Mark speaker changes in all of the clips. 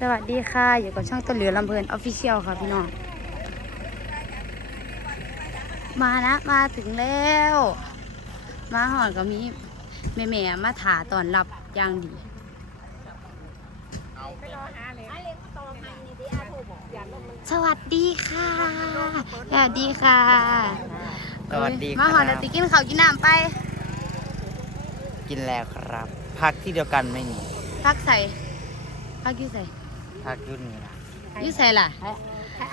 Speaker 1: สวัสดีค่ะ อยู่กับช่องต้นเหลือลำเพลินออฟฟิเชียลค่ะพี่น้อง มานะมาถึงแล้ว มาหอนก็มีแม่แม่ๆมาถาตอนรับอย่างดีสวัสดีค่ะสวัสดีค่ะ
Speaker 2: สวัสดี
Speaker 1: มาหอน
Speaker 2: ครั
Speaker 1: แล้ว
Speaker 2: บ
Speaker 1: ติกินข้าวกินน้ำไป
Speaker 2: กินแล้วครับ พักที่เดียวกันไม่มี
Speaker 1: พักใส่พักอยุ่ใส่
Speaker 2: พักอยุ่นนี่ล่ะ
Speaker 1: อยุ่ใส่ล่ะ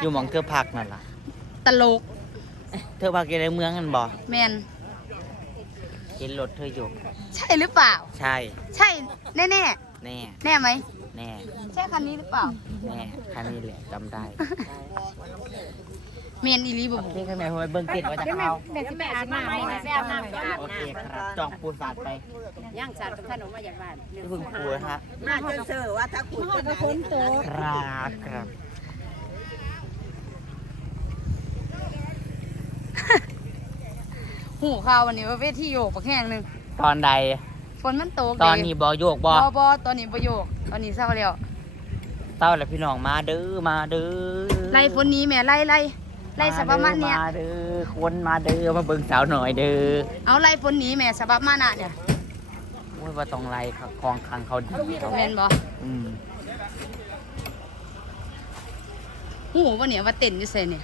Speaker 2: อยู่หมองเธอพักนั่นล่ะ
Speaker 1: ตลก
Speaker 2: เธอพักอยู่ในเมืองกันบ่
Speaker 1: แมน
Speaker 2: เห็นรถเธออยู่
Speaker 1: ใช่หรือเปล่า
Speaker 2: ใช่
Speaker 1: ใช่แน่แน่
Speaker 2: แน่
Speaker 1: ๆแน่ไหม
Speaker 2: แน่
Speaker 1: ใช่คันนี้หรือเปล่า
Speaker 2: แน่คันนี้แหละจำได้
Speaker 1: เมนอีหลีบุบ
Speaker 2: นี่ข้างในหัวเบิ้งติดว่าจะเข้า
Speaker 3: เดี๋ยวที่ไปอาบน้ำเลยนะไปอาบน้ำไปอาบ
Speaker 2: โอ
Speaker 3: น้
Speaker 2: เคครับจองปูสาดไปำ
Speaker 3: ย่างจัดเป็นขนมมาจากบ้าน
Speaker 2: ที่เพึ่งปูนะฮะ
Speaker 3: น่าจะเสือว่าถ้าคุณจะพ้นตัว
Speaker 2: ครับครับ
Speaker 1: หูข่าววันนี้ว่าเวทีโยกปักแห้งหนึ่ง
Speaker 2: ตอนใด
Speaker 1: ฝนมันตก
Speaker 2: ตอนนี้บอโยก
Speaker 1: บบอ
Speaker 2: อบ
Speaker 1: อตอนนี้ประโยก ตอนนี้เศร้าแล้ว
Speaker 2: เต้าและพี่น้องมาเด้อมาเด้อ
Speaker 1: ไล่ฝนหนี้แม่ไล่ไล่ ไล่สะบับมาเนี่ย
Speaker 2: มาเด้อคนมาเด้อมาเบิ่งสาวหน่อยเด้อ
Speaker 1: เอาไล่ฝนหนี้แม่สะบับมาน่ะเนี่ย
Speaker 2: โอ้ยว่าต้องไล่ครับคลองคังเขาดีเขา
Speaker 1: แม่นบอ
Speaker 2: อืม
Speaker 1: หูว่าเนี่ยว่าเต้นอยู่ใส่เนี่ย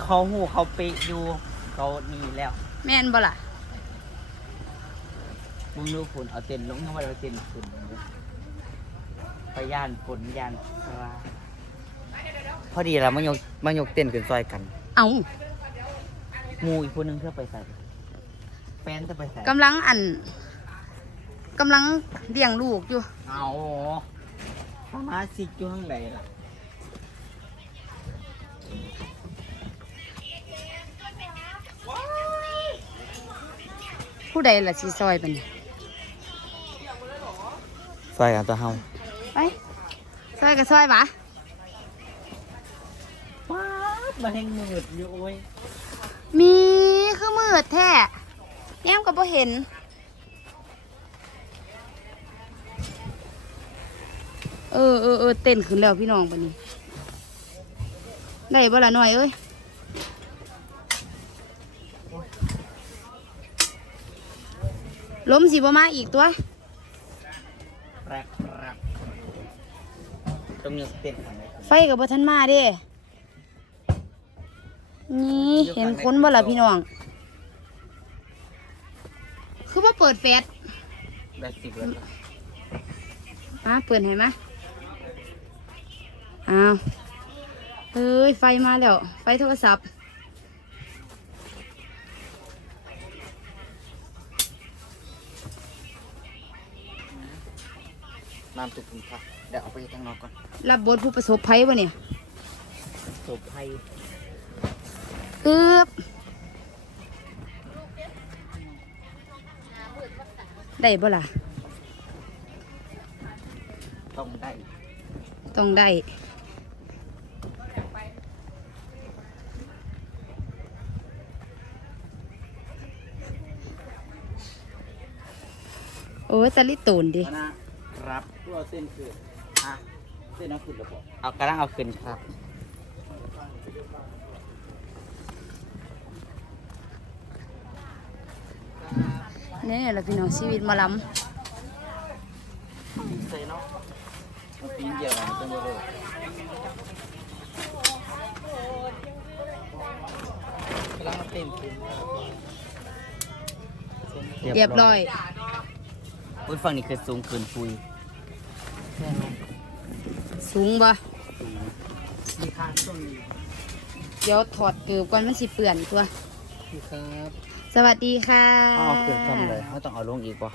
Speaker 2: เขาหูเขาเปะอยู่เขานี่แล้ว
Speaker 1: แม่นบ่ล่ะ
Speaker 2: มึงดูฝนเอาเต็นลงทำไมเอาเต็นขึ้นไปย่านฝนย่านว่าพ อดีแล้วมันยกมันยกเต็นขึ้นซอยกัน
Speaker 1: เอา
Speaker 2: หมูอีกคนนึงเพื่อไปใส่แฟนจะไปใส่
Speaker 1: กำลังอันกำลังเลี้ยงลูกอยู่
Speaker 2: เอาสมาสิกอยู่ข้างไหนล่ะ
Speaker 1: ผู้ใดล่ะสิซอยเป็น
Speaker 2: ซอยกันตัวเฮา
Speaker 1: ไปซอยกับซอยปะ
Speaker 2: ว้า มันแห้งมืดอยู่โอ้ย
Speaker 1: มีคือมืดแท้แย้มก็บ่เห็น เออเออเออเต้นขึ้นแล้วพี่น้องปะนี้ ได้บ่ละหน่อยเอ้ยล้มสิบ่มาอีกตัว
Speaker 2: แรกแรกต้องยกเต็นข้างไหน
Speaker 1: ไฟกับบ่ทันมาเด้ นี่เห็นคนบ่ล่ะพี่น้อง คือว่าเปิดแฟลช
Speaker 2: ได้สิบแล้วล่ะ
Speaker 1: อะเปิดให้มาอ้าวเฮ้ยไฟมาแล้ว ไฟโทรศัพท์
Speaker 2: น้ำตุกคุณค่ะเดี๋ยวเอาไปทางนอกก่อน
Speaker 1: รับบทผู้ประสบภัยบ่เนี่ย
Speaker 2: ศพให้
Speaker 1: เกื อบได้บ่ล่ะ
Speaker 2: ต้องได้
Speaker 1: ต้องได้โอ้ยตะลิตูนดิ
Speaker 2: มานะครับตัวเส้นคืออะเส้นเอาขึ้นหรือเปล่าเอากระด้างเอาขึ้นครับ
Speaker 1: นี่แหละพี่น้องชีวิตหมาล
Speaker 2: เส้นเนาะมันปีนเดียวกันเป็นบ่เลยกระด้างเต้นขึ้นำ
Speaker 1: เรียบร้อย
Speaker 2: อุ้ยฝั่งนี้คือสูงขึ้นปุย
Speaker 1: สูงบ่
Speaker 2: มีค่าช่วงนี้
Speaker 1: เดี๋ยวถอดเกือบก่อนมันสิเปื่อนตัว
Speaker 2: ครับ
Speaker 1: สวัสดีค่ะ
Speaker 2: เอาขึ้นซ้ำเลยไม่ต้องเอาลงอีกป่ะ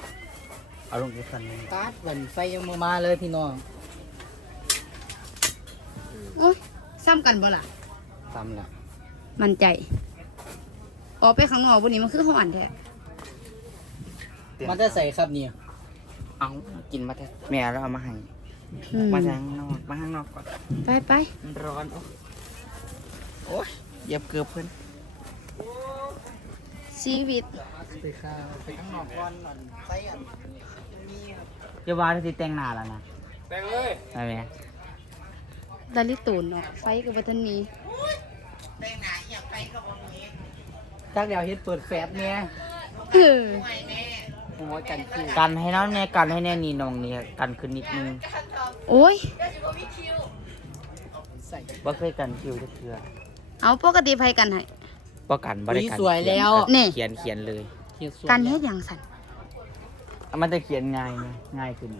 Speaker 2: เอาลงอีกสันหนึง
Speaker 4: ตาร์ทเหมือนไฟยังมามาเลยพี่น้อง
Speaker 1: โอ้ยซ้ำกันบ่ล่ะ
Speaker 2: ซ้ำแหละ
Speaker 1: มันใจ ออกไปข้างนอกวันนี้มันคือห่อนแท้
Speaker 4: มันจะใส่ครับเนี่ย
Speaker 2: เอากินมาแท้แม่แล้วเอามาให้
Speaker 1: อืม
Speaker 2: มาทางนอกมาข้างนอกก่อน
Speaker 1: ไปไป
Speaker 2: มันร้อนโอ้โอ้ยเหยียบเกือบเพื่อน
Speaker 1: ชีวิต
Speaker 4: ไปข้าวไปข้างนอกก่อนหน่อยไฟอัน
Speaker 2: จะว่าที่แต่งหน้าแล้วนะ
Speaker 5: แต่งเลย
Speaker 2: ได้ไหม
Speaker 1: ดาลิตูนเนาะไฟกับบัทันนี้
Speaker 4: จักเดียวเฮ็ดเปิดแฟบเนี่ย
Speaker 1: เออ
Speaker 4: ผมว่ากันคือ
Speaker 2: กันให้น้องเนี่ยกันให้แน่นี่น้องเนี่ยกันขึ้นนิดนึง
Speaker 1: โอ้ย
Speaker 4: ใส่
Speaker 2: บ่เคยกันคิวจะเทื่อ
Speaker 1: เอาปกติไผกันให้
Speaker 2: บ่กันบ่ได้กัน
Speaker 4: อุ๊ยสวยแล้ว
Speaker 1: นี่
Speaker 2: เขียนเขียนเลย
Speaker 4: เขียนสวย
Speaker 1: กันเฮ็ดหยังสั่น
Speaker 2: อะมันจะเขียนง่ายไงง่ายขึ้น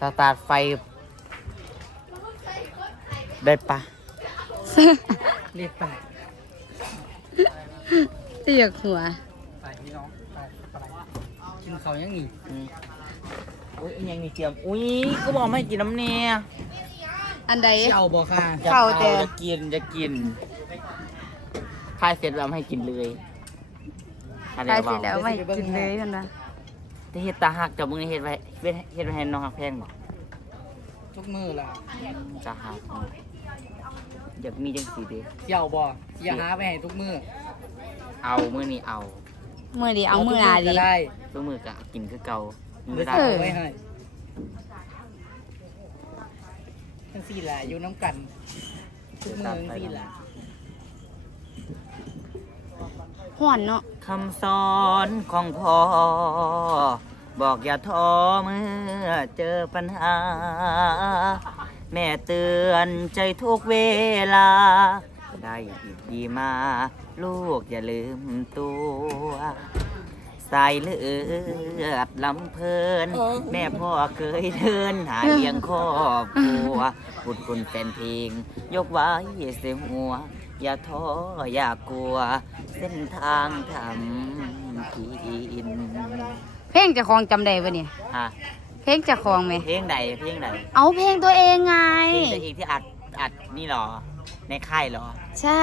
Speaker 2: สตาร์ทไฟ ได้ปะ
Speaker 4: เรียบไป
Speaker 1: เตียกหัว
Speaker 4: ไปพี่น้องไปไปกินเขาวยังนี่
Speaker 2: อืมอุ้ยอิหยังมีเตรียมอุ้ยก็บอกไม่ให้กินน้ำเนี่ย
Speaker 1: อันใด
Speaker 4: เจ้าบ่ค่ะ
Speaker 2: จะ
Speaker 1: เข้าแต่
Speaker 2: จะกินจะกิน ทายเสร็จแล้วไม่ให้กินเลยอัน
Speaker 1: ตา
Speaker 2: นี้
Speaker 1: ย
Speaker 2: ก็
Speaker 1: สิ
Speaker 2: เบา
Speaker 1: แล้วไม่กินเลยเพิ่นว่า
Speaker 2: แต่เฮ็ดตาหักจับมึงนี่เฮ็ดไว้เฮ็ดเฮ็ดไว้ให้น้องหักแพงบ่
Speaker 4: ทุกมือล่ะ
Speaker 2: จะหักอยากมีจังสีเด้
Speaker 4: เจ้าบ่อย่าหาไปให้ทุกมือ
Speaker 2: เอามื้อนี้เอา
Speaker 1: มื้อดีเอามื้อหน้า
Speaker 4: ทุก
Speaker 1: ดี
Speaker 4: ก็ได้
Speaker 2: ตัวมือก็กินคือเก่า
Speaker 4: มื
Speaker 2: มื้
Speaker 4: อ
Speaker 2: อ
Speaker 4: เอ
Speaker 2: ได้
Speaker 4: ไว้ให้ทั้งสี่แหละอยู่น้ำกันทุกมือทั้งสี่แหละ
Speaker 1: ฮ้อนเนาะ
Speaker 2: คำสอนของพ่อ บอกอย่าท้อเมื่อเจอปัญหา แม่เตือนใจทุกเวลา ได้ดีดีมา ลูกอย่าลืมตัว สายเลือดลำเพลิน แม่พ่อเคยเดินหาเลี้ยงครอบครัวบุญคุณแฟนเพลง ยกไว้เสียหัว อย่าท้ออย่ากลัว เส้นทางทำกิน
Speaker 1: เพลงเจะของจำได้ปะเนี่ย
Speaker 2: ฮะ
Speaker 1: เพลงเจะของไหม
Speaker 2: เพลงใดเพลงใด
Speaker 1: เอาเพลงตัวเองไง
Speaker 2: เพลงตัวเองที่อัดอัดนี่เหรอ ในค่ายเหรอ
Speaker 1: ใช่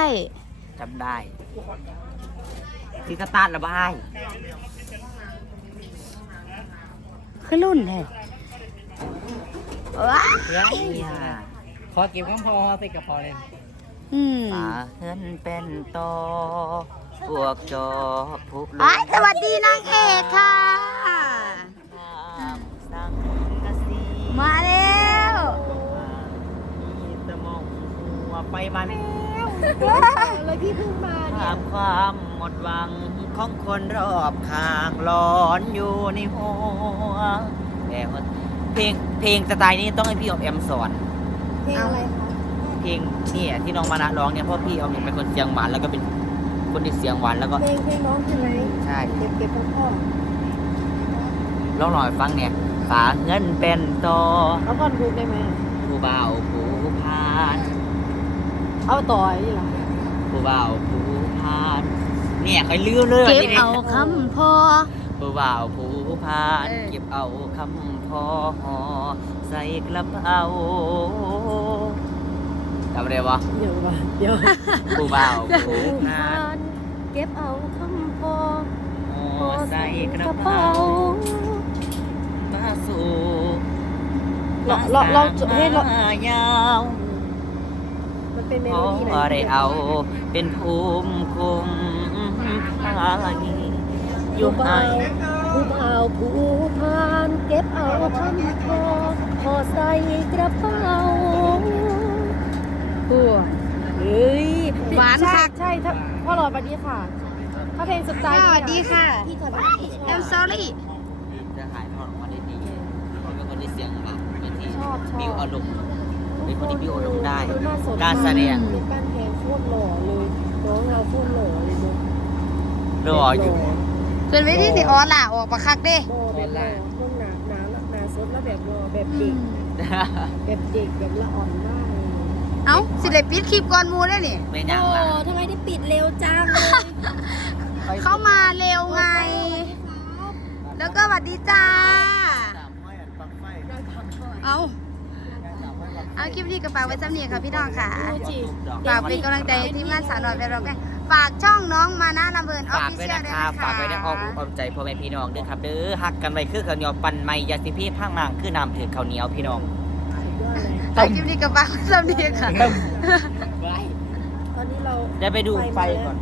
Speaker 2: จำได้ที่สตาร์ทระบาย
Speaker 1: คือรุ่นแท้ว้า
Speaker 2: เนี่ย
Speaker 4: ขอเก็บข้าวพอใส่กระเพาะเลย
Speaker 1: อืม
Speaker 2: ป่าเฮินเป็นตอพวกจอพุก
Speaker 1: อ้ายสวัสดีนางเอกค่ะ
Speaker 2: สังกะสี
Speaker 1: มาแล้ว
Speaker 2: มีแตะมองหัวไปมาแล้ว
Speaker 3: เลยพี่เพิ่งมา
Speaker 2: ภาพความหมดหวังของคนรอบข้างร้อนอยู่ในหัวแต่ว่าเพลงเพลงสไตล์นี้ต้องให้พี่ออมแอมสอน
Speaker 3: เพลงอะไรคะ
Speaker 2: เพลงเนี่ยที่น้องมานะร้องเนี่ยเพราะพี่ออมเป็นคนเสียงหวานแล้วก็เป็นคนที่เสียงหวานแล้วก็
Speaker 3: เพลงเพลงน้องใช่ไหม
Speaker 2: ใช่
Speaker 3: เก็บเก็บพ่อพ่อ
Speaker 2: ลองหน่อยฟังเนี่ยฝาเงินเป็นต่อ
Speaker 3: เอาก่อนพูดได้ไหม
Speaker 2: ผู้บ่าวผู้พาน
Speaker 3: เอาต่อนี่เหรอ
Speaker 2: ผู้บ่าวผู้พานเนี่ยคอยลืมเลย
Speaker 1: เก็บ
Speaker 2: ทีนี้
Speaker 1: เอาคำพอ
Speaker 2: ผู้บ่าวผู้พาน
Speaker 1: เออ
Speaker 2: เก็บเอาคำพอห่อใส่กระเป๋า จำได้ปะ
Speaker 3: เดี๋ยวว่ะเดี๋ยว
Speaker 2: ผู้บ่าวผู้พาน
Speaker 3: เก็บเอาคำพอ
Speaker 2: ห่อใส่กระเป๋ามาสู่
Speaker 3: เราเราเราให้เรา
Speaker 2: มายาว
Speaker 3: มันเป็นเม
Speaker 2: พ
Speaker 3: โล
Speaker 2: อ
Speaker 3: ดี้ไหน
Speaker 2: ได้เอาเป็นภูมิคุ้มภัยอยู่ให้
Speaker 3: ผู้เบาผู้พานเก็บเอาคำพอพอใส่กระเป๋า
Speaker 1: ตัว
Speaker 3: เฮ้ย
Speaker 1: หวานคัก
Speaker 3: ใช่ถ้าพ่อหลอดสวัสดีค่ะ ถ้าเพลงสไตล์
Speaker 1: สวัสดีค่ะ
Speaker 3: พี่ทำ
Speaker 1: I'm sorry
Speaker 2: จะถ่ายทอดออกมาได้ดีเขาเป็นคนที่เสียงแบบเป็นที่
Speaker 3: ชอบชอบ
Speaker 2: บิวอารมณ์ เป็นคนที่บิวอารมณ์ได้
Speaker 3: น่สน
Speaker 2: การแสดง
Speaker 3: มีการเพลงโคตรหล่อเลยน้องเราโคตรหล่อเลยลูก
Speaker 2: รออยู่
Speaker 1: จนเวทีสิออนล่ะออกประคักเด้
Speaker 3: หล่อแบบหล่อพวกหนาหนาหนาสดแล้วแบบหล่อแบบเด็กแบบเด็กแบบละอ่อนมาก เลย
Speaker 1: เอ้าสิเลยปิดคลิปก่อนหมูได้นี่
Speaker 2: ไม่ยัง
Speaker 3: โอ้
Speaker 2: ล่ะ
Speaker 3: ทำไมได้ปิดเร็วจังเลย
Speaker 1: เข้ามาเร็วไง แล้วก็สวัสดีจ้า เอา เอาคลิปนี้กระเป๋ากไว้จำเนียค่ะพี่น้องค่ะ ฝากเป็นกำลังใจให้ทีมงานสาวหน่อยไปเราแกงฝากช่องน้องมานะลำเพลินออฟ
Speaker 2: ฝาก
Speaker 1: ฟิ
Speaker 2: ไว้
Speaker 1: เชียล
Speaker 2: นะ
Speaker 1: ด้วย
Speaker 2: ครับ
Speaker 1: นะคะ
Speaker 2: ฝากไว้ในอ้อมอกอ้อมใจพ่อแม่พี่น้องเด้อครับเด้อหักกันไว้คือข้าวเหนียวปั่นไม่ยาสิพี่พังมางคือน้ำถือข้าวเหนียวพี่น้อง
Speaker 1: ฝากคลิปนี้กระเป๋ากไว้จำเนียค่ะ
Speaker 3: ตอนนี้เรา
Speaker 2: เดี๋ยวไปดูไฟก่อน